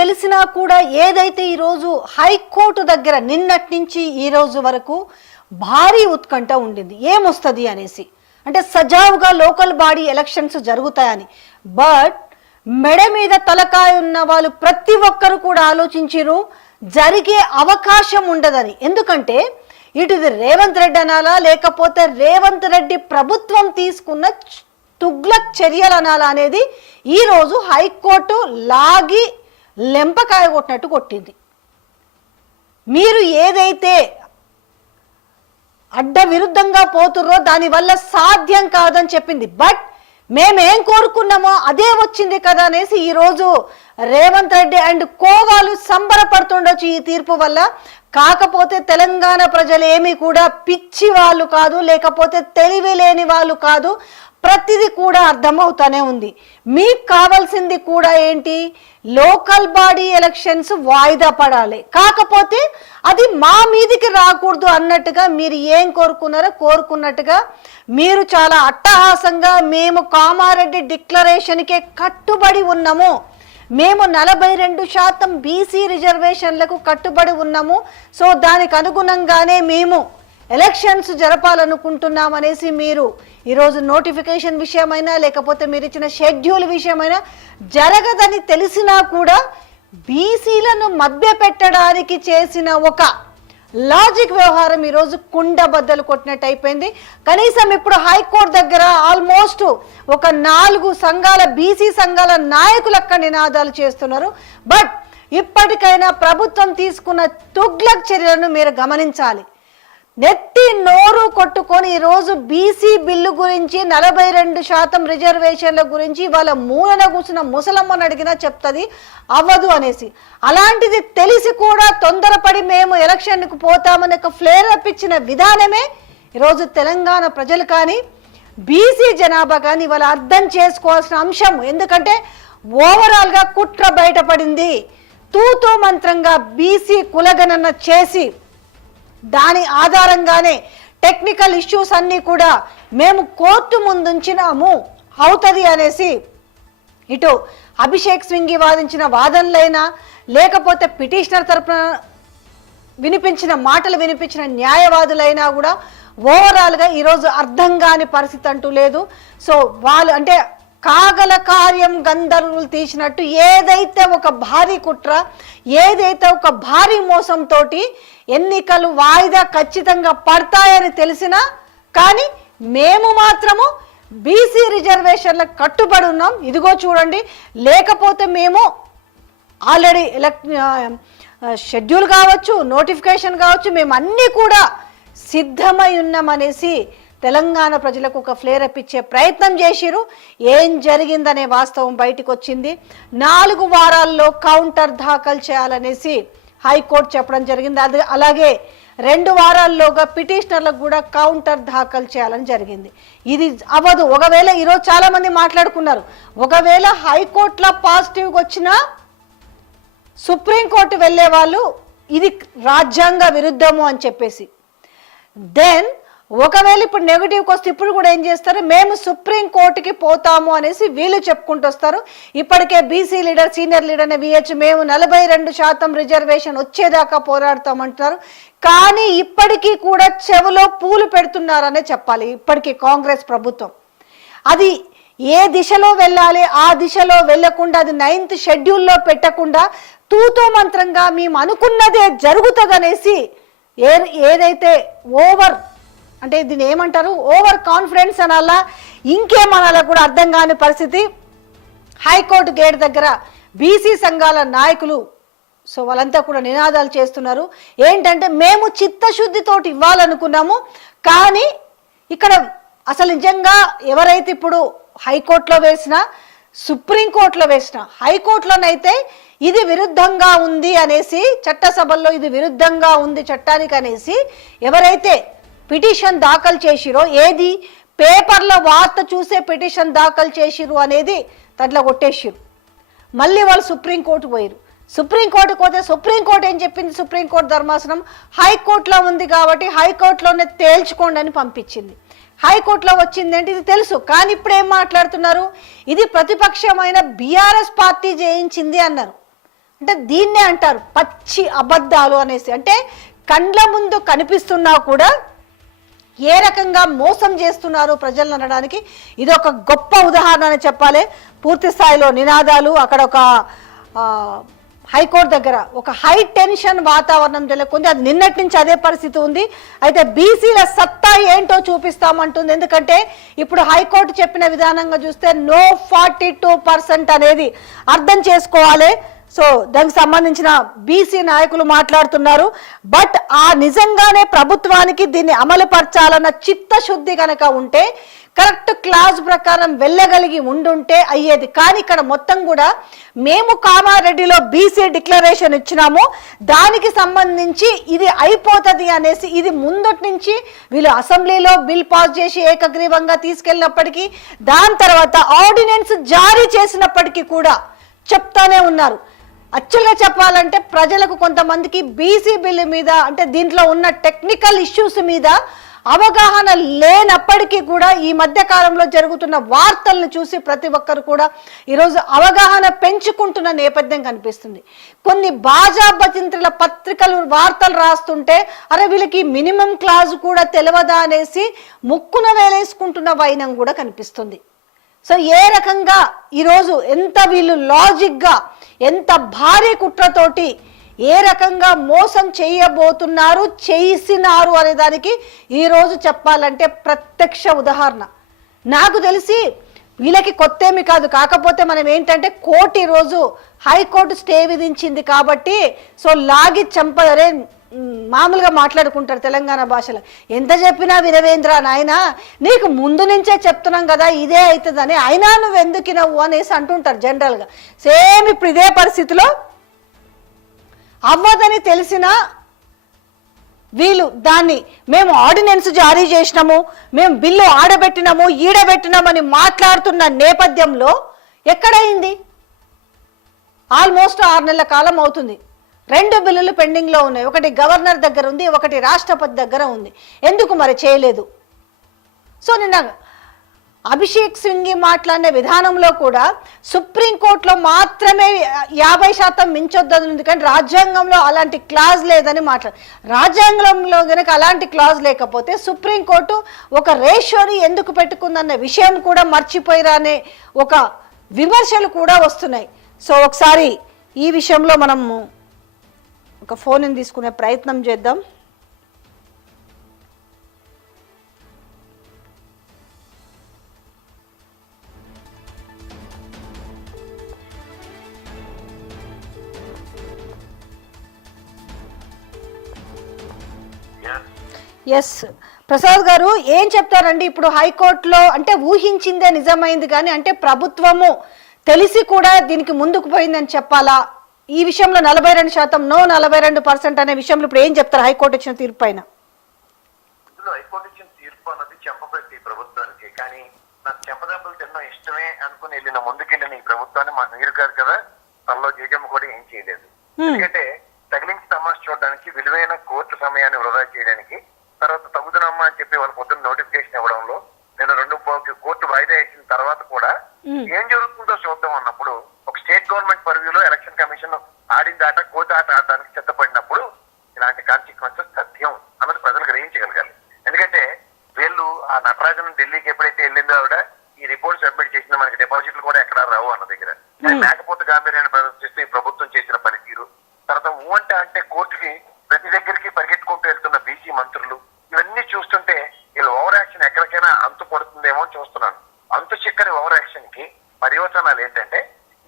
తెలిసినా కూడా ఏదైతే ఈరోజు హైకోర్టు దగ్గర నిన్నటి నుంచి ఈ రోజు వరకు భారీ ఉత్కంఠ ఉండింది ఏమొస్తుంది అనేసి, అంటే సజావుగా లోకల్ బాడీ ఎలక్షన్స్ జరుగుతాయని. బట్ మెడ మీద తలకాయ ఉన్న వాళ్ళు ప్రతి ఒక్కరు కూడా ఆలోచించారు జరిగే అవకాశం ఉండదని. ఎందుకంటే ఇటు రేవంత్ రెడ్డి అనాలా లేకపోతే రేవంత్ రెడ్డి ప్రభుత్వం తీసుకున్న తుగ్లక్ చర్యలు అనాలా అనేది ఈరోజు హైకోర్టు లాగి లెంపకాయ కొట్టినట్టు కొట్టింది. మీరు ఏదైతే అడ్డ విరుద్ధంగా పోతుర్రో దానివల్ల సాధ్యం కాదని చెప్పింది. బట్ మేమేం కోరుకున్నామో అదే వచ్చింది కదా అనేసి ఈరోజు రేవంత్ రెడ్డి అండ్ కోవాలు సంబరపడుతుండొచ్చు ఈ తీర్పు వల్ల. కాకపోతే తెలంగాణ ప్రజలు ఏమీ కూడా పిచ్చి వాళ్ళు కాదు, లేకపోతే తెలివి లేని వాళ్ళు కాదు. ప్రతిదీ కూడా అర్థమవుతానే ఉంది. మీకు కావాల్సింది కూడా ఏంటి, లోకల్ బాడీ ఎలక్షన్స్ వాయిదా పడాలి, కాకపోతే అది మా మీదికి రాకూడదు అన్నట్టుగా మీరు ఏం కోరుకున్నారో కోరుకున్నట్టుగా మీరు చాలా అట్టహాసంగా మేము కామారెడ్డి డిక్లరేషన్కే కట్టుబడి ఉన్నాము, మేము 42% బీసీ రిజర్వేషన్లకు కట్టుబడి ఉన్నాము, సో దానికి అనుగుణంగానే మేము ఎలక్షన్స్ జరపాలనుకుంటున్నాం అనేసి మీరు ఈరోజు నోటిఫికేషన్ విషయమైనా లేకపోతే మీరు ఇచ్చిన షెడ్యూల్ విషయమైనా జరగదని తెలిసినా కూడా బీసీలను మభ్యపెట్టడానికి చేసిన ఒక లాజిక్ వ్యవహారం ఈరోజు కుండ బద్దలు కొట్టినట్టు అయిపోయింది. కనీసం ఇప్పుడు హైకోర్టు దగ్గర ఆల్మోస్ట్ ఒక 4 సంఘాల బీసీ సంఘాల నాయకులు అక్కడ నినాదాలు చేస్తున్నారు. బట్ ఇప్పటికైనా ప్రభుత్వం తీసుకున్న తుగ్లక్ చర్యలను మీరు గమనించాలి. నెత్తి నోరు కొట్టుకొని ఈరోజు బీసీ బిల్లు గురించి 42% రిజర్వేషన్ల గురించి వాళ్ళ మూలన కూర్చున్న ముసలమ్మని అడిగినా చెప్తుంది అవ్వదు అనేసి. అలాంటిది తెలిసి కూడా తొందరపడి మేము ఎలక్షన్కు పోతామని ఒక ఫ్లేర్ అప్పించిన విధానమే ఈరోజు తెలంగాణ ప్రజలు కానీ బీసీ జనాభా కానీ వాళ్ళ అర్థం చేసుకోవాల్సిన అంశం. ఎందుకంటే ఓవరాల్గా కుట్ర బయటపడింది. తూతూ మంత్రంగా బీసీ కులగణన చేసి దాని ఆధారంగానే టెక్నికల్ ఇష్యూస్ అన్నీ కూడా మేము కోర్టు ముందుంచినాము అవుతుంది అనేసి ఇటు అభిషేక్ స్వింగి వాదించిన వాదనలైనా లేకపోతే పిటిషనర్ తరపున వినిపించిన మాటలు వినిపించిన న్యాయవాదులైనా కూడా ఓవరాల్గా ఈరోజు అర్థం కాని పరిస్థితి అంటూ లేదు. సో వాళ్ళు అంటే కాగల కార్యం గంధర్వులు తీసినట్టు ఏదైతే ఒక భారీ కుట్ర, ఏదైతే ఒక భారీ మోసంతో ఎన్నికలు వాయిదా ఖచ్చితంగా పడతాయని తెలిసినా కానీ మేము మాత్రము బీసీ రిజర్వేషన్లకు కట్టుబడి ఉన్నాం. ఇదిగో చూడండి, లేకపోతే మేము ఆల్రెడీ షెడ్యూల్ కావచ్చు, నోటిఫికేషన్ కావచ్చు, మేము అన్నీ కూడా సిద్ధమై ఉన్నామనేసి తెలంగాణ ప్రజలకు ఒక ఫ్లేర్ అప్ ఇచ్చే ప్రయత్నం చేసిరు. ఏం జరిగిందనే వాస్తవం బయటకు వచ్చింది. 4 వారాల్లో కౌంటర్ దాఖలు చేయాలనేసి హైకోర్టు చెప్పడం జరిగింది. అది అలాగే 2 వారాల్లోగా పిటిషనర్లకు కూడా కౌంటర్ దాఖలు చేయాలని జరిగింది. ఇది అవ్వదు. ఒకవేళ ఈరోజు చాలా మంది మాట్లాడుకున్నారు, ఒకవేళ హైకోర్టులో పాజిటివ్గా వచ్చినా సుప్రీంకోర్టు వెళ్ళే వాళ్ళు ఇది రాజ్యాంగ విరుద్ధము అని చెప్పేసి, దెన్ ఒకవేళ ఇప్పుడు నెగిటివ్కి వస్తే ఇప్పుడు కూడా ఏం చేస్తారు, మేము సుప్రీంకోర్టుకి పోతాము అనేసి వీళ్ళు చెప్పుకుంటూ వస్తారు. ఇప్పటికే బీసీ లీడర్ సీనియర్ లీడర్ అనే విహెచ్ మేము 42% రిజర్వేషన్ వచ్చేదాకా పోరాడతామంటున్నారు. కానీ ఇప్పటికీ కూడా చెవులో పూలు పెడుతున్నారనే చెప్పాలి. ఇప్పటికీ కాంగ్రెస్ ప్రభుత్వం అది ఏ దిశలో వెళ్ళాలి ఆ దిశలో వెళ్లకుండా, అది 9th షెడ్యూల్లో పెట్టకుండా తూతూ మంత్రంగా మేము అనుకున్నదే జరుగుతుంది అనేసి ఏదైతే ఓవర్ అంటే దీన్ని ఏమంటారు, ఓవర్ కాన్ఫిడెన్స్ అనాలా ఇంకేమనాలా కూడా అర్థం కాని పరిస్థితి. హైకోర్టు గేట్ దగ్గర బీసీ సంఘాల నాయకులు సో వాళ్ళంతా కూడా నినాదాలు చేస్తున్నారు. ఏంటంటే మేము చిత్తశుద్ధితోటి ఇవ్వాలనుకున్నాము, కానీ ఇక్కడ అసలు నిజంగా ఎవరైతే ఇప్పుడు హైకోర్టులో వేసినా సుప్రీంకోర్టులో వేసినా, హైకోర్టులోనైతే ఇది విరుద్ధంగా ఉంది అనేసి, చట్టసభల్లో ఇది విరుద్ధంగా ఉంది చట్టానికి అనేసి ఎవరైతే పిటిషన్ దాఖలు చేసిరో, ఏది పేపర్లో వార్త చూసే పిటిషన్ దాఖలు చేసిరు అనేది దాంట్లో కొట్టేసిరు. మళ్ళీ వాళ్ళు సుప్రీంకోర్టు పోయారు. సుప్రీంకోర్టుకు పోతే సుప్రీంకోర్టు ఏం చెప్పింది, సుప్రీంకోర్టు ధర్మాసనం హైకోర్టులో ఉంది కాబట్టి హైకోర్టులోనే తేల్చుకోండి అని పంపించింది. హైకోర్టులో వచ్చింది ఏంటి ఇది తెలుసు, కానీ ఇప్పుడు ఏం మాట్లాడుతున్నారు, ఇది ప్రతిపక్షమైన బీఆర్ఎస్ పార్టీ చేయించింది అన్నారు. అంటే దీన్నే అంటారు పచ్చి అబద్ధాలు అనేసి. అంటే కండ్ల ముందు కనిపిస్తున్నా కూడా ఏ రకంగా మోసం చేస్తున్నారు ప్రజలను అనడానికి ఇది ఒక గొప్ప ఉదాహరణ అని చెప్పాలి. పూర్తి స్థాయిలో నినాదాలు, అక్కడ ఒక హైకోర్టు దగ్గర ఒక హై టెన్షన్ వాతావరణం నెలకొంది. అది నిన్నటి నుంచి అదే పరిస్థితి ఉంది. అయితే బీసీల సత్తా ఏంటో చూపిస్తామంటుంది. ఎందుకంటే ఇప్పుడు హైకోర్టు చెప్పిన విధానంగా చూస్తే నో 42% అనేది అర్థం చేసుకోవాలి. సో దానికి సంబంధించిన బీసీ నాయకులు మాట్లాడుతున్నారు. బట్ ఆ నిజంగానే ప్రభుత్వానికి దీన్ని అమలు పరచాలన్న చిత్తశుద్ధి కనుక ఉంటే, కరెక్ట్ క్లాజ్ ప్రకారం వెళ్ళగలిగి ఉండుంటే అయ్యేది. కానీ ఇక్కడ మొత్తం కూడా మేము కామారెడ్డిలో బీసీ డిక్లరేషన్ ఇచ్చినాము, దానికి సంబంధించి ఇది అయిపోతుంది అనేసి ఇది ముందటి నుంచి వీళ్ళు అసెంబ్లీలో బిల్ పాస్ చేసి ఏకగ్రీవంగా తీసుకెళ్ళినప్పటికీ, దాని తర్వాత ఆర్డినెన్స్ జారీ చేసినప్పటికీ కూడా చెప్తానే ఉన్నారు. యాక్చువల్గా చెప్పాలంటే ప్రజలకు కొంతమందికి బీసీ బిల్లు మీద, అంటే దీంట్లో ఉన్న టెక్నికల్ ఇష్యూస్ మీద అవగాహన లేనప్పటికీ కూడా ఈ మధ్య కాలంలో జరుగుతున్న వార్తలను చూసి ప్రతి ఒక్కరు కూడా ఈరోజు అవగాహన పెంచుకుంటున్న నేపథ్యం కనిపిస్తుంది. కొన్ని బాజాబతింత్రుల పత్రికలు వార్తలు రాస్తుంటే అరే వీళ్ళకి మినిమం క్లాజ్ కూడా తెలియదా అనేసి ముక్కున వేలేసుకుంటున్న వైనం కూడా కనిపిస్తుంది. సో ఏ రకంగా ఈరోజు ఎంత వీళ్ళు లాజిక్గా, ఎంత భారీ కుట్రతోటి ఏ రకంగా మోసం చేయబోతున్నారు, చేసినారు అనే దానికి ఈరోజు చెప్పాలంటే ప్రత్యక్ష ఉదాహరణ. నాకు తెలిసి వీళ్ళకి కొత్తేమి కాదు. కాకపోతే మనం ఏంటంటే కోర్టు ఈరోజు హైకోర్టు స్టే విధించింది కాబట్టి సో లాగి చంపరే మామూలుగా మాట్లాడుకుంటారు తెలంగాణ భాషలో. ఎంత చెప్పినా వినవేంద్ర నాయన, నీకు ముందు నుంచే చెప్తున్నాం కదా ఇదే అవుతుందని, అయినా నువ్వు ఎందుకు నవ్వు అనేసి అంటుంటారు జనరల్గా. సేమ్ ఇప్పుడు ఇదే పరిస్థితిలో అవ్వదని తెలిసినా వీళ్ళు దాన్ని మేము ఆర్డినెన్స్ జారీ చేసినాము, మేము బిల్లు ఆడబెట్టినాము, ఈడబెట్టినామని మాట్లాడుతున్న నేపథ్యంలో ఎక్కడైంది? ఆల్మోస్ట్ 6 నెలల కాలం అవుతుంది. 2 బిల్లులు పెండింగ్లో ఉన్నాయి. ఒకటి గవర్నర్ దగ్గర ఉంది, ఒకటి రాష్ట్రపతి దగ్గర ఉంది. ఎందుకు మరి చేయలేదు? సో నిన్న అభిషేక్ సింఘి మాట్లాడిన విధానంలో కూడా సుప్రీంకోర్టులో మాత్రమే 50% మించొద్దని, కానీ రాజ్యాంగంలో అలాంటి క్లాజ్ లేదని రాజ్యాంగంలో కనుక అలాంటి క్లాజ్ లేకపోతే సుప్రీంకోర్టు ఒక రేషియోని ఎందుకు పెట్టుకుందన్న విషయం కూడా మర్చిపోయిరానే ఒక విమర్శలు కూడా వస్తున్నాయి. సో ఒకసారి ఈ విషయంలో మనము ఒక ఫోన్ తీసుకునే ప్రయత్నం చేద్దాం. ఎస్ ప్రసాద్ గారు, ఏం చెప్తారండి? ఇప్పుడు హైకోర్టులో అంటే ఊహించిందే నిజమైంది, కానీ అంటే ప్రభుత్వము తెలిసి కూడా దీనికి ముందుకు పోయిందని చెప్పాలా? ఈ విషయంలో 42% నో 42% అనే విషయంలో ఇప్పుడు ఏం చెప్తారు హైకోర్టు ఇచ్చిన తీర్పు పైన? హైకోర్టు ఇచ్చిన తీర్పు అన్నది చెంపపెట్టి ప్రభుత్వానికి, కానీ నాకు చెంపదెబ్బలు తినడం ఇష్టమే అనుకుని ముందుకెళ్ళిన ఈ ప్రభుత్వాన్ని మా నీరు కాదు కదా తనలో జేజమ్మ కూడా ఏం చేయలేదు. ఎందుకంటే తగిలించి తమాషా చూడడానికి, విలువైన కోర్టు సమయాన్ని వృధా చేయడానికి, తర్వాత తగుదనమ్మా అని చెప్పి వాళ్ళ పొద్దున్న నోటిఫికేషన్ ఇవ్వడంలో నేను 2 కోర్టు వాయిదా వేసిన తర్వాత కూడా ఏం జరుగుతుందో చూద్దాం అన్నప్పుడు ఒక స్టేట్ గవర్నమెంట్ పర్వ్యూలో ఎలక్షన్ కమిషన్ ఆడిందాట కోర్టు ఆట ఆడడానికి సిద్ధపడినప్పుడు ఇలాంటి కాన్సిక్వెన్సెస్ సత్యం అన్నది ప్రజలు గ్రహించగలగాలి. ఎందుకంటే వీళ్ళు ఆ నటరాజన్ ఢిల్లీకి ఎప్పుడైతే వెళ్ళిందో ఆవిడ ఈ రిపోర్ట్ సబ్మిట్ చేసిందో మనకి డిపాజిట్లు కూడా ఎక్కడా రావు అన్న దగ్గర, లేకపోతే గాంభీర్యాన్ని ప్రదర్శిస్తూ ఈ ప్రభుత్వం చేసిన పనితీరు, తర్వాత అంటే కోర్టుకి ప్రతి దగ్గరికి పరిగెట్టుకుంటూ వెళ్తున్న బీసీ మంత్రులు, ఇవన్నీ చూస్తుంటే వీళ్ళు ఓవర్ యాక్షన్ ఎక్కడికైనా అంతు పడుతుందేమో అని చూస్తున్నాను. అంతు చిక్కని ఓవర్ యాక్షన్ కి పర్యవసానాలు ఏంటంటే,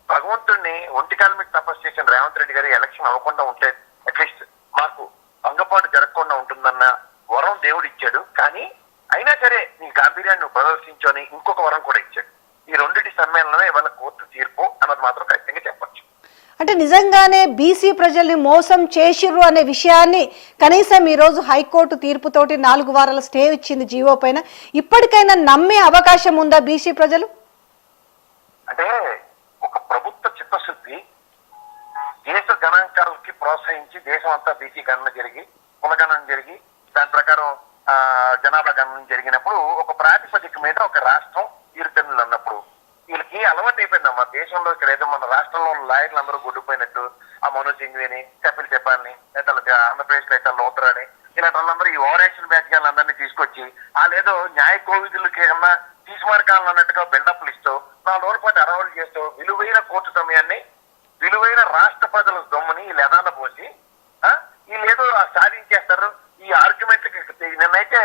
భగవంతుడిని ఒంటికాల మీద తపస్సు చేసిన రేవంత్ రెడ్డి గారి ఎలక్షన్ అవ్వకుండా ఉంటే అట్లీస్ట్ మాకు భంగపాటు జరగకుండా ఉంటుందన్న వరం దేవుడు ఇచ్చాడు. కానీ అయినా సరే నీ గాంభీర్యాన్ని నువ్వు ప్రదర్శించని ఇంకొక వరం కూడా ఇచ్చాడు. ఈ రెండింటి సమ్మేళనమే ఇవాళ కోర్టు తీర్పు అన్నది మాత్రం ఖచ్చితంగా చెప్పచ్చు. అంటే నిజంగానే బీసీ ప్రజల్ని మోసం చేసిర్రు అనే విషయాన్ని కనీసం ఈరోజు హైకోర్టు తీర్పుతోటి 4 వారాల స్టే ఇచ్చింది జీవో పైన. ఇప్పటికైనా నమ్మే అవకాశం ఉందా బీసీ ప్రజలు? అంటే ఒక ప్రభుత్వ చిత్తశుద్ధి, దేశ గణాంకాలకి ప్రోత్సహించి దేశం అంతా బీసీ గణన జరిగి కులగణన జరిగి దాని ప్రకారం జనాభా గణన జరిగినప్పుడు ఒక ప్రాతిపదిక మీద ఒక రాష్ట్రం తీరుతెన్నులు అన్నప్పుడు ఈ వీళ్ళకి అలవాటు అయిపోయిందమ్మా దేశంలో. ఇక్కడ ఏదో మన రాష్ట్రంలో ఉన్న లాయర్లు అందరూ గుడ్డిపోయినట్టు ఆ మనోజ్ సింఘ్విని, కపిల్ సిబాల్ని, లేదా ఆంధ్రప్రదేశ్ లో అయితే లోత్రాని, ఇలాంటి వాళ్ళందరూ ఈ ఓవర్ యాక్షన్ బ్యాచ్ అందరినీ తీసుకొచ్చి వాళ్ళేదో న్యాయ కోవిధులకి కన్నా తీసుమార్గాలను అన్నట్టుగా బిల్డప్లు ఇస్తూ 4 రోజుల పాటు అరవలు చేస్తూ విలువైన కోర్టు సమయాన్ని, విలువైన రాష్ట్ర ప్రజల దొమ్ముని వీళ్ళు ఎదాన పోసి వీళ్ళు ఏదో సాధించేస్తారు. ఈ ఆర్గ్యుమెంట్లకి నిన్నైతే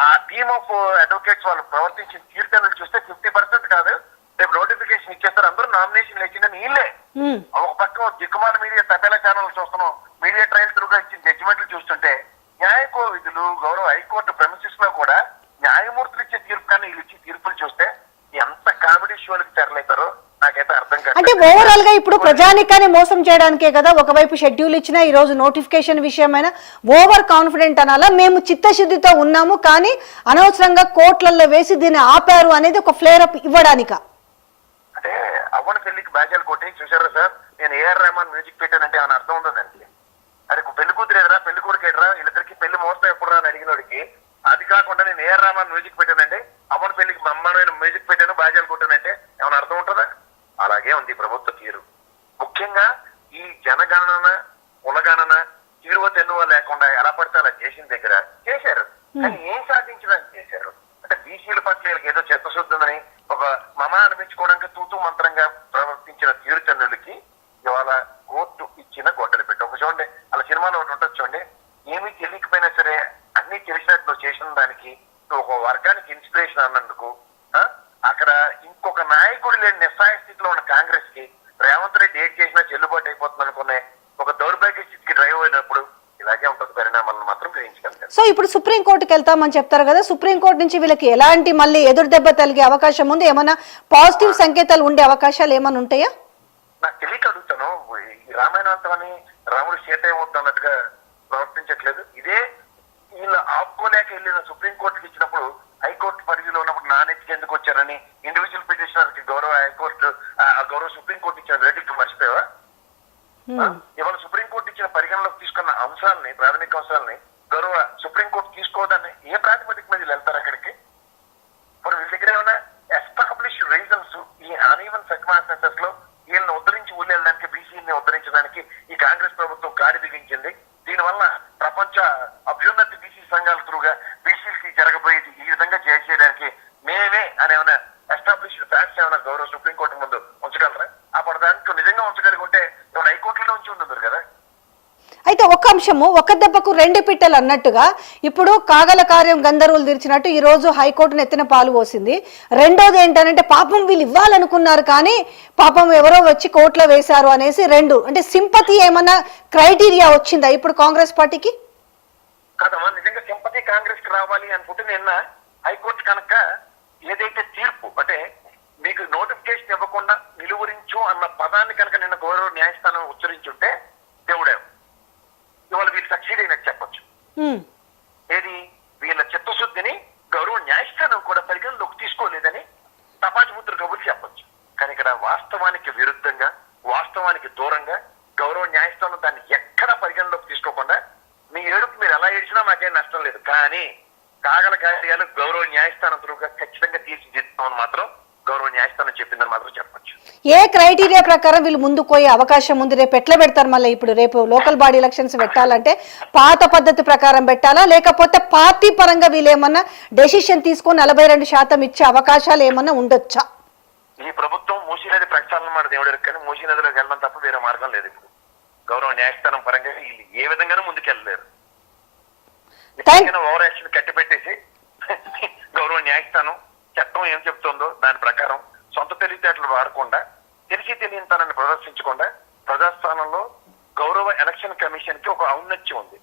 ఆ టీమ్ ఆఫ్ అడ్వకేట్స్ వాళ్ళు ప్రవర్తించిన తీర్థనులు చూస్తే 50% కాదు, రేపు నోటిఫికేషన్ ఇచ్చేస్తారు, అందరూ నామినేషన్ ఇచ్చిందని వీళ్ళే. ఒక పక్క దిక్కుమాల మీడియా తపేలా ఛానల్ చూస్తున్నాం, మీడియా ట్రయల్ త్రూగా ఇచ్చిన జడ్జిమెంట్లు చూస్తుంటే న్యాయ కోవిధులు గౌరవ హైకోర్టు ప్రెమిసెస్ లో కూడా న్యాయమూర్తులు ఇచ్చే తీర్పు కానీ వీళ్ళు ఇచ్చే తీర్పులు చూస్తే ఎంత కామెడీ షోలకు తెరలేతారో నాకైతే అర్థం కాదు. అంటే ఓవరాల్ గా ఇప్పుడు ప్రజానికాన్ని మోసం చేయడానికే కదా ఒకవైపు షెడ్యూల్ ఇచ్చినా ఈ రోజు నోటిఫికేషన్ విషయమైన ఓవర్ కాన్ఫిడెంట్ అనాలా, మేము చిత్తశుద్ధితో ఉన్నాము కానీ అనవసరంగా కోట్లలో వేసి దీన్ని ఆపారు అనేది ఒక ఫ్లేర్ అప్ ఇవ్వడానిక. అంటే అవ్వన పెళ్లికి బాజాలు కొట్టి చూసారా సార్, నేను ఏఆర్ రెహమాన్ మ్యూజిక్ పెట్టానంటే ఏమైనా అర్థం ఉందో దానికి? అరే పెళ్లి కూతురు ఎదురా, పెళ్లి కొడుకు ఎదురా, వీళ్ళిద్దరికి పెళ్లి ముహూర్తం ఎప్పుడు రా అని అడిగినోడికి, అది కాకుండా నేను ఏఆర్ రెహమాన్ మ్యూజిక్ పెట్టానండి, అవ్వన పెళ్లికి బ్రహ్మాండమైన మ్యూజిక్ పెట్టాను, బాజాలు కొట్టానంటే ఏమైనా అర్థం ఉంటుందా? అలాగే ఉంది ప్రభుత్వ తీరు. ముఖ్యంగా ఈ జనగణన, కులగణన, తీరువ తెన్నువ లేకుండా ఎలా పడితే అలా చేసిన దగ్గర చేశారు, కానీ ఏం సాధించడానికి చేశారు అంటే బీసీల పట్ల వీళ్ళకి ఏదో చిత్తశుద్ధి ఉందని ఒక మమ అనిపించుకోవడానికి తూతూ మంత్రంగా ప్రవర్తించిన తీరుతన్నులకి ఇవాళ కోర్టు ఇచ్చిన గొడ్డలు పెట్టి ఒక చూడండి, అలా సినిమాలో ఒకటి ఉంటుంది చూడండి, ఏమీ తెలియకపోయినా సరే అన్ని తెలిసినట్లు చేసిన దానికి ఒక వర్గానికి ఇన్స్పిరేషన్ అన్నందుకు అక్కడ ఇంకొక నాయకుడు లేని నిస్సాయ స్థితిలో ఉన్న కాంగ్రెస్ కి రేవంత్ రెడ్డి ఏం చేసినా చెల్లుబాటు అయిపోతుంది అనుకునే ఒక దౌర్భాగ్య స్థితికి డ్రైవ్ అయినప్పుడు ఇలాగే ఉంటుంది పరిణామాలను మాత్రం గ్రహించగలుగుతారు. సో ఇప్పుడు సుప్రీంకోర్టుకి వెళ్తామని చెప్తారు కదా, సుప్రీంకోర్టు నుంచి వీళ్ళకి ఎలాంటి మళ్ళీ ఎదురు దెబ్బ తగిలే అవకాశం ఉంది? ఏమైనా పాజిటివ్ సంకేతాలు ఉండే అవకాశాలు ఏమైనా ఉంటాయా? నాకు తెలియక అడుగుతాను, ఈ రామాయణాంతం అని రాముడు సీత ఏమవుతుంది అన్నట్టుగా ప్రవర్తించట్లేదు. ఇదే వీళ్ళు ఆపుకోలేక వెళ్ళిన సుప్రీంకోర్టుకి ఇచ్చినప్పుడు హైకోర్టు పరిధిలో ఉన్నప్పుడు నానెత్తికి ఎందుకు వచ్చారని ఇండివిజువల్ పిటిషనర్ కి గౌరవ హైకోర్టు గౌరవ సుప్రీంకోర్టు ఇచ్చిన రెడ్డికి మర్చిపోయావా? ఇవాళ సుప్రీంకోర్టు ఇచ్చిన పరిగణలోకి తీసుకున్న అంశాలని, ప్రాథమిక అంశాలని గౌరవ సుప్రీంకోర్టు తీసుకోవడాన్ని ఏ ప్రాతిపదిక మీద వెళ్తారు అక్కడికి? ఇప్పుడు వీళ్ళ దగ్గర ఏమైనా ఎస్టాబ్లిష్ రీజన్స్ ఈ అన్ఈవెన్ సర్కమ్స్టాన్సెస్ లో వీళ్ళని ఉద్ధరించి ఊళ్ళెళ్ళడానికి, బీసీని ఉద్ధరించడానికి ఈ కాంగ్రెస్ ప్రభుత్వం కాడి బిగించింది. దీనివల్ల ప్రపంచ అభ్యున్నతి బీసీ సంఘాల త్రూగా బీసీలకి జరగబోయేది ఈ విధంగా చేయడానికి మేమే అని ఏమైనా ఎస్టాబ్లిష్డ్ ఫ్యాక్ట్స్ ఏమైనా గౌరవ సుప్రీంకోర్టు ముందు ఉంచగలరా? అప్పుడు దానికి నిజంగా ఉంచగలిగి ఉంటే ఏమైనా హైకోర్టులో ఉంచి ఉండదు కదా. అయితే ఒక అంశము, ఒక దెబ్బకు 2 పిట్టలు అన్నట్టుగా ఇప్పుడు కాగల కార్యం గంధర్వులు తీర్చినట్టు ఈ రోజు హైకోర్టును ఎత్తిన పాలు పోసింది. రెండోది ఏంటంటే పాపం వీళ్ళు ఇవ్వాలనుకున్నారు కానీ పాపం ఎవరో వచ్చి కోర్టులో వేశారు అనేసి అంటే సింపతి ఏమన్నా క్రైటీరియా వచ్చిందా ఇప్పుడు కాంగ్రెస్ పార్టీకి? కాదమ్మా, నిజంగా సింపతి కాంగ్రెస్ కి రావాలి అనుకుంటే నిన్న హైకోర్టు కనుక ఏదైతే తీర్పు అంటే మీకు నోటిఫికేషన్ ఇవ్వకుండా నిలువరించు అన్న పదాన్ని కనుక నిన్న గౌరవ న్యాయస్థానం ఉచ్చరించుంటే దేవుడే ఇవాళ వీళ్ళు సక్సీడ్ అయినట్టు చెప్పొచ్చు. ఏది వీళ్ళ చిత్తశుద్ధిని గౌరవ న్యాయస్థానం కూడా పరిగణలోకి తీసుకోలేదని తపాచిముద్ర కబుర్లు చెప్పొచ్చు. కానీ ఇక్కడ వాస్తవానికి విరుద్ధంగా, వాస్తవానికి దూరంగా గౌరవ న్యాయస్థానం దాన్ని ఎక్కడా పరిగణలోకి తీసుకోకుండా మీ ఏడుపు మీరు ఎలా ఏడ్చినా నాకేం నష్టం లేదు, కానీ కాగల కార్యాలు గౌరవ న్యాయస్థానం త్రూగా ఖచ్చితంగా తీర్చిదిద్దామని మాత్రం గౌరవ న్యాయస్థానం చెప్పిందని మాత్రం చెప్పొచ్చు. ఏ క్రైటీరియా ప్రకారం వీళ్ళు ముందుకు పోయే అవకాశం ఉంది? రేపు ఎట్లా పెడతారు? మళ్ళీ ఇప్పుడు రేపు లోకల్ బాడీ ఎలక్షన్స్ పెట్టాలంటే పాత పద్ధతి ప్రకారం పెట్టాలా, లేకపోతే పార్టీ పరంగా వీళ్ళు ఏమన్నా డెసిషన్ తీసుకొని 42% ఇచ్చే అవకాశాలు ఏమన్నా ఉండొచ్చా? ఈ ప్రభుత్వం మూసీనది ప్రక్షాళన మాట దేవుడు కానీ మూసీనదిలోకి వెళ్ళడం తప్ప వేరే మార్గం లేదు. ఇప్పుడు గౌరవ న్యాయస్థానం పరంగా వీళ్ళు ఏ విధంగానూ ముందుకెళ్ళలేరు. ఓవర్ యాక్షన్ కట్టి పెట్టేసి గౌరవ న్యాయస్థానం చట్టం ఏం చెప్తుందో దాని ప్రకారం సొంత తెలివితేటలు వాడకుండా, తెలిసి తెలియనితనాన్ని ప్రదర్శించకుండా ప్రజాస్థానంలో గౌరవ ఎలక్షన్ కమిషన్ కి ఒక ఔన్నత్యం ఉంది,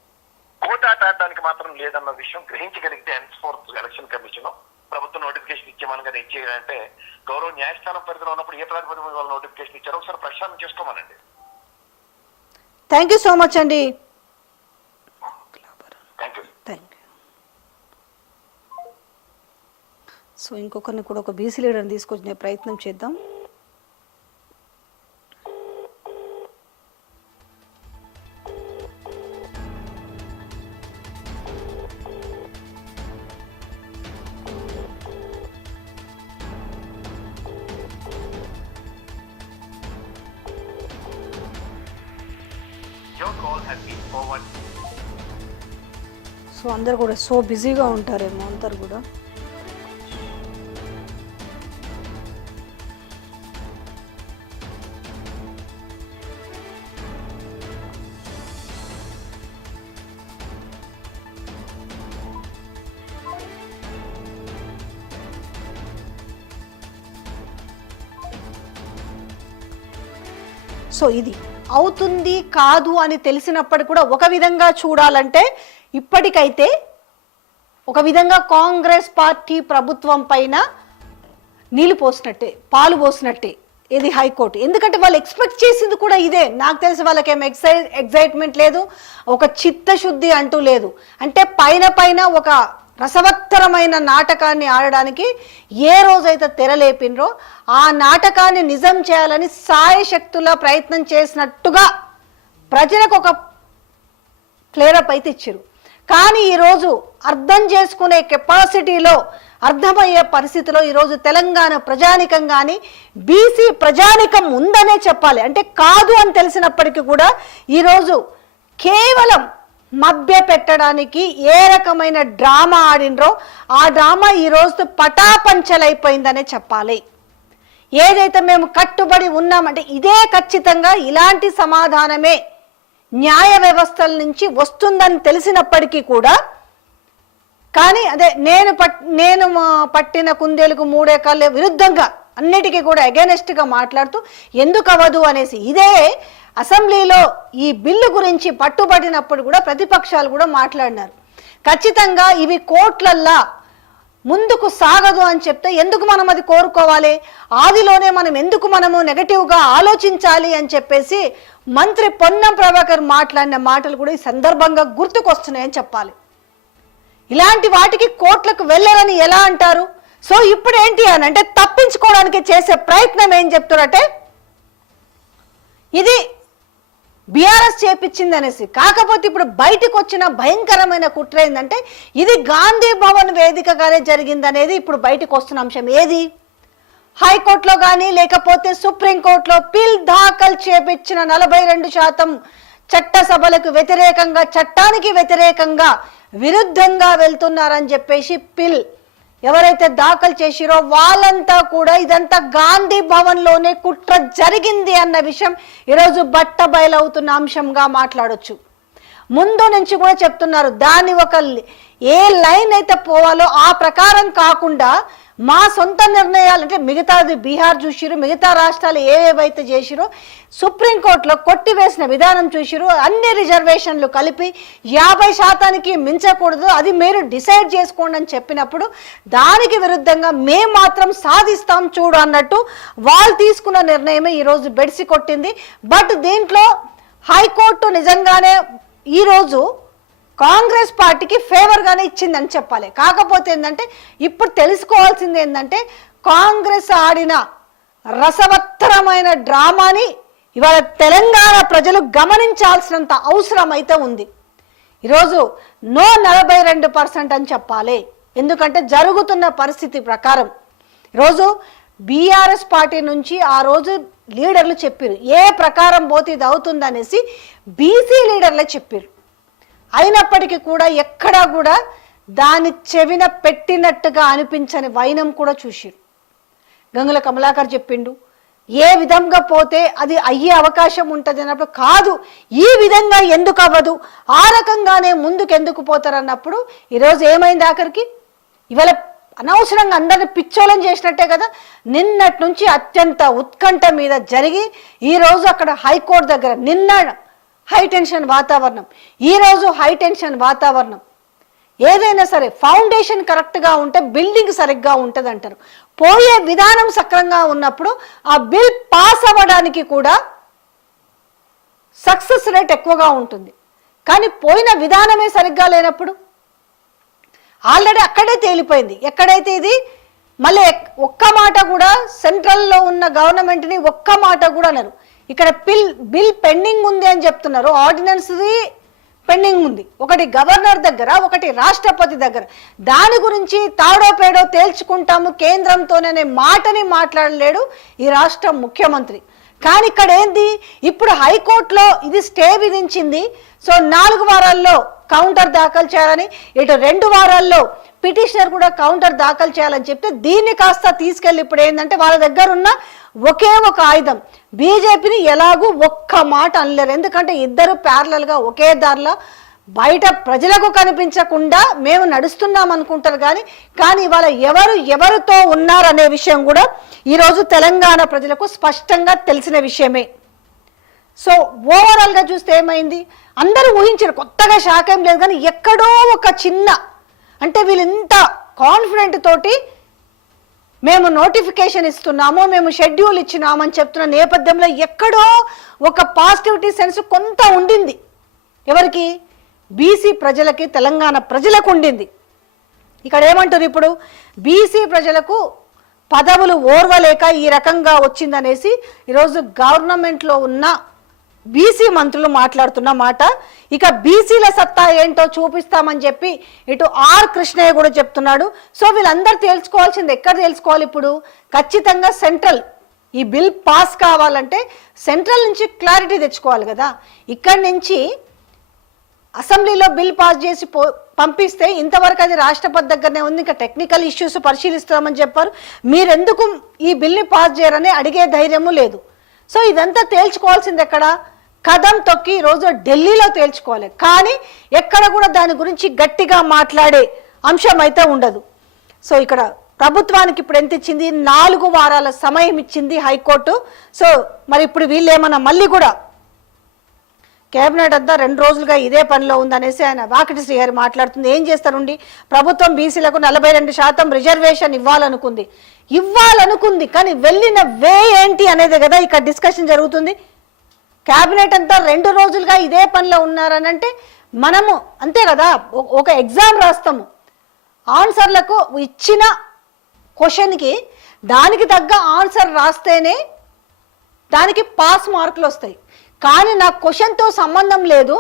కోటాట ఆడడానికి మాత్రం లేదన్న విషయం గ్రహించగలిగితే హెన్స్ఫోర్త్ ఎలక్షన్ కమిషన్ ప్రభుత్వం నోటిఫికేషన్ ఇచ్చేమనగా ఇచ్చేయాలంటే గౌరవ న్యాయస్థానం పరిధిలో ఉన్నప్పుడు ఏ ప్రాతిపదిక వాళ్ళు నోటిఫికేషన్ ఇచ్చారో ఒకసారి ప్రక్షాళన చేసుకోమనండి. థ్యాంక్ యూ సో మచ్ అండి. Thank you. సో ఇంకొకరిని కూడా ఒక బీసీ లీడర్ని తీసుకొచ్చే ప్రయత్నం చేద్దాం. Your call has been forwarded. So అందరు కూడా సో బిజీగా ఉంటారేమో అందరు కూడా. సో ఇది అవుతుంది కాదు అని తెలిసినప్పటికీ కూడా ఒక విధంగా చూడాలంటే ఇప్పటికైతే ఒక విధంగా కాంగ్రెస్ పార్టీ ప్రభుత్వం పైన నీళ్లు పోసినట్టే, పాలు పోసినట్టే ఇది హైకోర్టు. ఎందుకంటే వాళ్ళు ఎక్స్పెక్ట్ చేసింది కూడా ఇదే. నాకు తెలిసి వాళ్ళకి ఏం ఎగ్జైట్మెంట్ లేదు, ఒక చిత్తశుద్ధి అంటూ లేదు. అంటే పైన ఒక రసవత్తరమైన నాటకాన్ని ఆడడానికి ఏ రోజైతే తెరలేపినరో ఆ నాటకాన్ని నిజం చేయాలని సాయశక్తులా ప్రయత్నం చేసినట్టుగా ప్రజలకు ఒక క్లియరప్ అయితే ఇచ్చారు. కానీ ఈరోజు అర్థం చేసుకునే కెపాసిటీలో, అర్థమయ్యే పరిస్థితిలో ఈరోజు తెలంగాణ ప్రజానికం కానీ బీసీ ప్రజానికం ఉందనే చెప్పాలి. అంటే కాదు అని తెలిసినప్పటికీ కూడా ఈరోజు కేవలం మభ్య పెట్టడానికి ఏ రకమైన డ్రామా ఆడినరో ఆ డ్రామా ఈ రోజు పటాపంచలైపోయిందనే చెప్పాలి. ఏదైతే మేము కట్టుబడి ఉన్నామంటే ఇదే ఖచ్చితంగా ఇలాంటి సమాధానమే న్యాయ వ్యవస్థల నుంచి వస్తుందని తెలిసినప్పటికీ కూడా, కానీ అదే నేను పట్టిన కుందేలకు మూడే కాళ్ళే విరుద్ధంగా అన్నిటికీ కూడా అగైనెస్ట్గా మాట్లాడుతూ ఎందుకు అవ్వదు అనేసి ఇదే అసెంబ్లీలో ఈ బిల్లు గురించి పట్టుబడినప్పుడు కూడా ప్రతిపక్షాలు కూడా మాట్లాడినారు. ఖచ్చితంగా ఇవి కోర్టులల్లా ముందుకు సాగదు అని చెప్తే ఎందుకు మనం అది కోరుకోవాలి, ఆదిలోనే మనము నెగటివ్గా ఆలోచించాలి అని చెప్పేసి మంత్రి పొన్నం ప్రభాకర్ మాట్లాడిన మాటలు కూడా ఈ సందర్భంగా గుర్తుకొస్తున్నాయని చెప్పాలి. ఇలాంటి వాటికి కోర్టులకు వెళ్ళరని ఎలా అంటారు? సో ఇప్పుడు ఏంటి అని అంటే తప్పించుకోవడానికి చేసే ప్రయత్నం ఏం చెప్తారంటే ఇది బీఆర్ఎస్ చేపించింది అనేసి. కాకపోతే ఇప్పుడు బయటకు వచ్చిన భయంకరమైన కుట్ర ఏంటంటే ఇది గాంధీ భవన్ వేదికగానే జరిగిందనేది ఇప్పుడు బయటకు వస్తున్న అంశం. ఏది హైకోర్టులో కానీ లేకపోతే సుప్రీంకోర్టులో పిల్ దాఖలు చేపించిన 42% చట్టసభలకు వ్యతిరేకంగా, చట్టానికి వ్యతిరేకంగా విరుద్ధంగా వెళ్తున్నారని చెప్పేసి పిల్ ఎవరైతే దాఖలు చేసిరో వాళ్ళంతా కూడా ఇదంతా గాంధీ భవన్ లోనే కుట్ర జరిగింది అన్న విషయం ఈరోజు బట్ట బయలవుతున్న అంశంగా మాట్లాడొచ్చు. ముందు నుంచి కూడా చెప్తున్నారు దాన్ని ఒక ఏ లైన్ అయితే పోవాలో ఆ ప్రకారం కాకుండా మా సొంత నిర్ణయాలు, అంటే మిగతాది బీహార్ చూసిరు, మిగతా రాష్ట్రాలు ఏవేవైతే చేసిరో సుప్రీంకోర్టులో కొట్టివేసిన విధానం చూసిరు, అన్ని రిజర్వేషన్లు కలిపి 50% మించకూడదు, అది మీరు డిసైడ్ చేసుకోండి అని చెప్పినప్పుడు దానికి విరుద్ధంగా మేము మాత్రం సాధిస్తాం చూడు అన్నట్టు వాళ్ళు తీసుకున్న నిర్ణయమే ఈరోజు బెడిసి కొట్టింది. బట్ దీంట్లో హైకోర్టు నిజంగానే ఈరోజు కాంగ్రెస్ పార్టీకి ఫేవర్గానే ఇచ్చిందని చెప్పాలి. కాకపోతే ఏంటంటే ఇప్పుడు తెలుసుకోవాల్సింది ఏంటంటే కాంగ్రెస్ ఆడిన రసవత్తరమైన డ్రామాని ఇవాళ తెలంగాణ ప్రజలు గమనించాల్సినంత అవసరం అయితే ఉంది. ఈరోజు 42% అని చెప్పాలి. ఎందుకంటే జరుగుతున్న పరిస్థితి ప్రకారం ఈరోజు బీఆర్ఎస్ పార్టీ నుంచి ఆ రోజు లీడర్లు చెప్పారు ఏ ప్రకారం పోతే ఇది అవుతుందనేసి బీసీ లీడర్లే చెప్పారు. అయినప్పటికీ కూడా ఎక్కడా కూడా దాని చెవిన పెట్టినట్టుగా అనిపించని వైనం కూడా చూసిరు. గంగుల కమలాకర్ చెప్పిండు ఏ విధంగా పోతే అది అయ్యే అవకాశం ఉంటుంది అన్నప్పుడు కాదు, ఈ విధంగా ఎందుకు అవ్వదు, ఆ రకంగానే ముందుకు ఎందుకు పోతారు అన్నప్పుడు ఈరోజు ఏమైంది ఆఖరికి ఇవాళ అనవసరంగా అందరిని పిచ్చోళం చేసినట్టే కదా. నిన్నటి నుంచి అత్యంత ఉత్కంఠ మీద జరిగి ఈరోజు అక్కడ హైకోర్టు దగ్గర నిన్న హై టెన్షన్ వాతావరణం, ఈరోజు హై టెన్షన్ వాతావరణం. ఏదైనా సరే ఫౌండేషన్ కరెక్ట్గా ఉంటే బిల్డింగ్ సరిగ్గా ఉంటుంది అంటారు. పోయే విధానం సక్రంగా ఉన్నప్పుడు ఆ బిల్ పాస్ అవ్వడానికి కూడా సక్సెస్ రేట్ ఎక్కువగా ఉంటుంది. కానీ పోయిన విధానమే సరిగ్గా లేనప్పుడు ఆల్రెడీ అక్కడే తేలిపోయింది. ఎక్కడైతే ఇది మళ్ళీ ఒక్క మాట కూడా సెంట్రల్లో ఉన్న గవర్నమెంట్ని ఒక్క మాట కూడా అన్నారు. ఇక్కడ బిల్ పెండింగ్ ఉంది అని చెప్తున్నారు, ఆర్డినెన్స్ పెండింగ్ ఉంది, ఒకటి గవర్నర్ దగ్గర, ఒకటి రాష్ట్రపతి దగ్గర. దాని గురించి తాడో పేడో తేల్చుకుంటాము కేంద్రంతోనే మాటని మాట్లాడలేడు ఈ రాష్ట్ర ముఖ్యమంత్రి. కానీ ఇక్కడ ఏంది, ఇప్పుడు హైకోర్టులో ఇది స్టే విధించింది. సో 4 వారాల్లో కౌంటర్ దాఖలు చేయాలని, ఇటు 2 వారాల్లో పిటిషనర్ కూడా కౌంటర్ దాఖలు చేయాలని చెప్తే దీన్ని కాస్త తీసుకెళ్ళి ఇప్పుడు ఏంటంటే వాళ్ళ దగ్గర ఉన్న ఒకే ఒక ఆయుధం, బీజేపీని ఎలాగూ ఒక్క మాట అనలేరు. ఎందుకంటే ఇద్దరు ప్యారలల్గా ఒకే దారిలో బయట ప్రజలకు కనిపించకుండా మేము నడుస్తున్నాం అనుకుంటారు. కానీ ఇవాళ ఎవరితో ఉన్నారనే విషయం కూడా ఈరోజు తెలంగాణ ప్రజలకు స్పష్టంగా తెలిసిన విషయమే. సో ఓవరాల్గా చూస్తే ఏమైంది, అందరూ ఊహించారు, కొత్తగా షాక్ ఏం లేదు. కానీ ఎక్కడో ఒక చిన్న, అంటే వీళ్ళు ఇంత కాన్ఫిడెంట్ తోటి మేము నోటిఫికేషన్ ఇస్తున్నాము, మేము షెడ్యూల్ ఇచ్చినామని చెప్తున్న నేపథ్యంలో ఎక్కడో ఒక పాజిటివిటీ సెన్స్ కొంత ఉండింది. ఎవరికి? బీసీ ప్రజలకి, తెలంగాణ ప్రజలకు ఉండింది. ఇక్కడ ఏమంటారు, ఇప్పుడు బీసీ ప్రజలకు పదవులు ఓర్వలేక ఈ రకంగా వచ్చిందనేసి ఈరోజు గవర్నమెంట్లో ఉన్న బీసీ మంత్రులు మాట్లాడుతున్న మాట. ఇక బీసీల సత్తా ఏంటో చూపిస్తామని చెప్పి ఇటు ఆర్ కృష్ణయ్య కూడా చెప్తున్నాడు. సో వీళ్ళందరూ తేల్చుకోవాల్సింది ఎక్కడ తెలుసుకోవాలి, ఇప్పుడు ఖచ్చితంగా సెంట్రల్ ఈ బిల్ పాస్ కావాలంటే సెంట్రల్ నుంచి క్లారిటీ తెచ్చుకోవాలి కదా. ఇక్కడి నుంచి అసెంబ్లీలో బిల్ పాస్ చేసి పంపిస్తే ఇంతవరకు అది రాష్ట్రపతి దగ్గరనే ఉంది, ఇంకా టెక్నికల్ ఇష్యూస్ పరిశీలిస్తామని చెప్పారు. మీరెందుకు ఈ బిల్ని పాస్ చేయరని అడిగే ధైర్యము లేదు. సో ఇదంతా తేల్చుకోవాల్సింది ఎక్కడ, కదం తొక్కి ఈరోజు ఢిల్లీలో తేల్చుకోవాలి. కానీ ఎక్కడ కూడా దాని గురించి గట్టిగా మాట్లాడే అంశం అయితే ఉండదు. సో ఇక్కడ ప్రభుత్వానికి ఇప్పుడు ఎంత ఇచ్చింది, 4 వారాల సమయం ఇచ్చింది హైకోర్టు. సో మరి ఇప్పుడు వీళ్ళు ఏమన్నా మళ్ళీ కూడా కేబినెట్ అంతా 2 రోజులుగా ఇదే పనిలో ఉందనేసి ఆయన వాకిటి శ్రీహరి మాట్లాడుతుంది. ఏం చేస్తారుండి, ప్రభుత్వం బీసీలకు 42% రిజర్వేషన్ ఇవ్వాలనుకుంది కానీ వెళ్ళిన వే ఏంటి అనేది కదా ఇక్కడ డిస్కషన్ జరుగుతుంది. కేబినెట్ అంతా 2 రోజులుగా ఇదే పనిలో ఉన్నారని అంటే మనము అంతే కదా, ఒక ఎగ్జామ్ రాస్తాము, ఆన్సర్లకు ఇచ్చిన క్వశ్చన్కి దానికి తగ్గ ఆన్సర్ రాస్తేనే దానికి పాస్ మార్కులు వస్తాయి. కానీ నాకు క్వశ్చన్తో సంబంధం లేదు,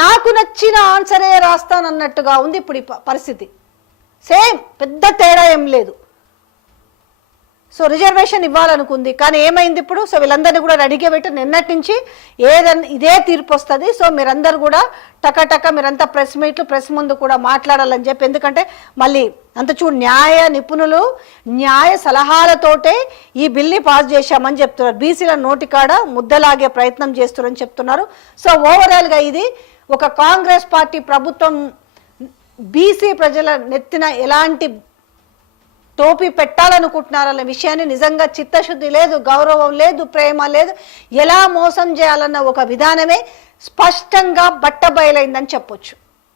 నాకు నచ్చిన ఆన్సరే రాస్తానన్నట్టుగా ఉంది ఇప్పుడు ఈ పరిస్థితి. సేమ్, పెద్ద తేడా ఏం లేదు. సో రిజర్వేషన్ ఇవ్వాలనుకుంది కానీ ఏమైంది ఇప్పుడు, సో వీళ్ళందరినీ కూడా రెడీగా పెట్టి నిన్నటి నుంచి ఇదే తీర్పు వస్తుంది. సో మీరందరూ కూడా టకటక మీరంతా ప్రెస్ ముందు కూడా మాట్లాడాలని చెప్పి, ఎందుకంటే మళ్ళీ అంత న్యాయ నిపుణులు న్యాయ సలహాలతోటే ఈ బిల్ని పాస్ చేశామని చెప్తున్నారు. బీసీల నోటికాడ ముద్దలాగే ప్రయత్నం చేస్తున్నారని చెప్తున్నారు. సో ఓవరాల్గా ఇది ఒక కాంగ్రెస్ పార్టీ ప్రభుత్వం బీసీ ప్రజల నెత్తిన ఎలాంటి టోపీ పెట్టాలనుకుంటున్నారన్న విషయాన్ని నిజంగా చిత్తశుద్ధి లేదు, గౌరవం లేదు, ప్రేమ లేదు, ఎలా మోసం చేయాలన్న ఒక విధానమే స్పష్టంగా బట్టబయలైందని చెప్పొచ్చు.